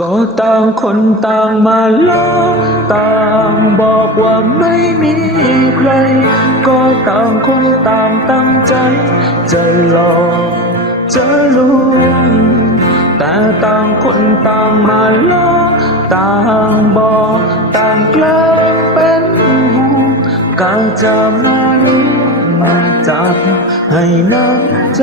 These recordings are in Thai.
ก็ต่างคนต่างมาล้อต่างบอกว่าไม่มีใคร ก็ต่างคนต่างตั้งใจ จะหลอกจะลวงแต่ต่างคนต่างมาล้อต่างบอกต่างกล้งเป็นห่วงกาจะมาลุ้มาจับให้น้ำใจ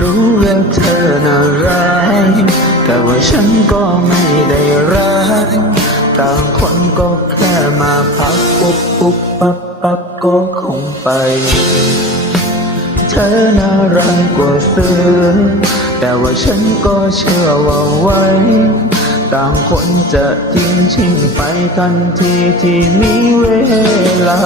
รู้ว่าเธอน่ารักแต่ว่าฉันก็ไม่ได้รักต่างคนก็แค่มาพักปุ๊บปุ๊บปั๊บปั๊บก็คงไป เธอน่ารักกว่าเสือแต่ว่าฉันก็เชื่อว่าไว้ต่างคนจะทิ้งชิงไปทันทีที่มีเวลา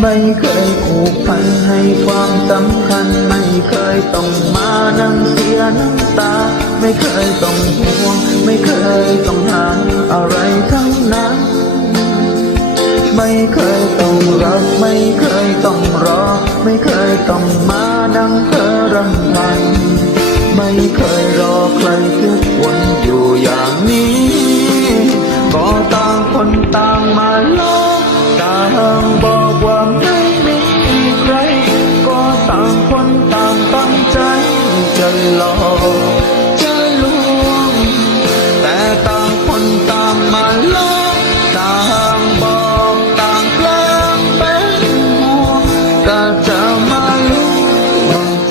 ไม่เคยผูกพันให้ความสำคัญ ไม่เคยต้องมานั่งเสียน้ำตา ไม่เคยต้องห่วง ไม่เคยต้องหาอะไรทั้งนั้น ไม่เคยต้องรัก ไม่เคยต้องรอ ไม่เคยต้องมานั่งเธอรำพัน ไม่เคย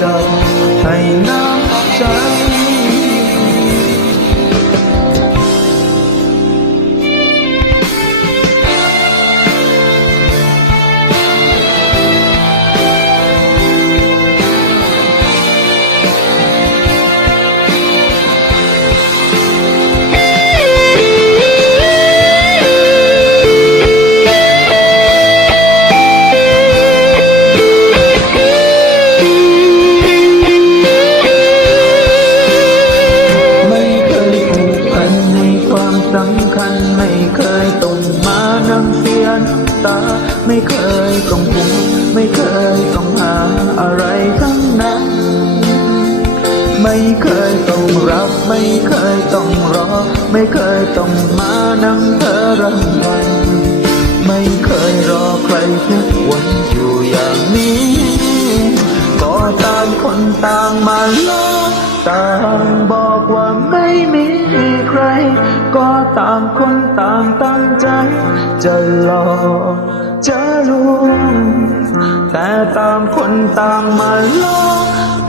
น ไม่เคยต้องหาอะไรทั้งนั้น ไม่เคยต้องรับ ไม่เคยต้องรอ ไม่เคยต้องมานั่งเธอรำพันไม่เคยรอใครทุกวันอยู่อย่างนี้ ต่างคนต่างมาล้อต่างบอกว่าไม่มีใคร ก็ต่างคนต่างตั้งใจ จะหลอกจะลวงแต่ต่างคนต่างมาล้อ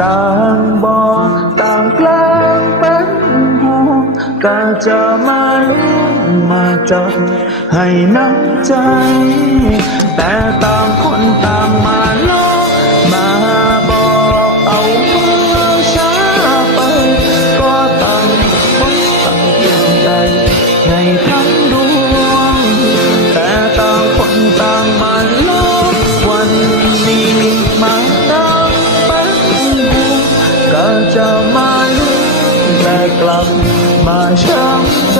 ต่างบอกต่างกล้งเป็นห่วงก็จะมาลุ้นมาจับให้น้ำใจ แต่ต่างคนต่าง ก็จ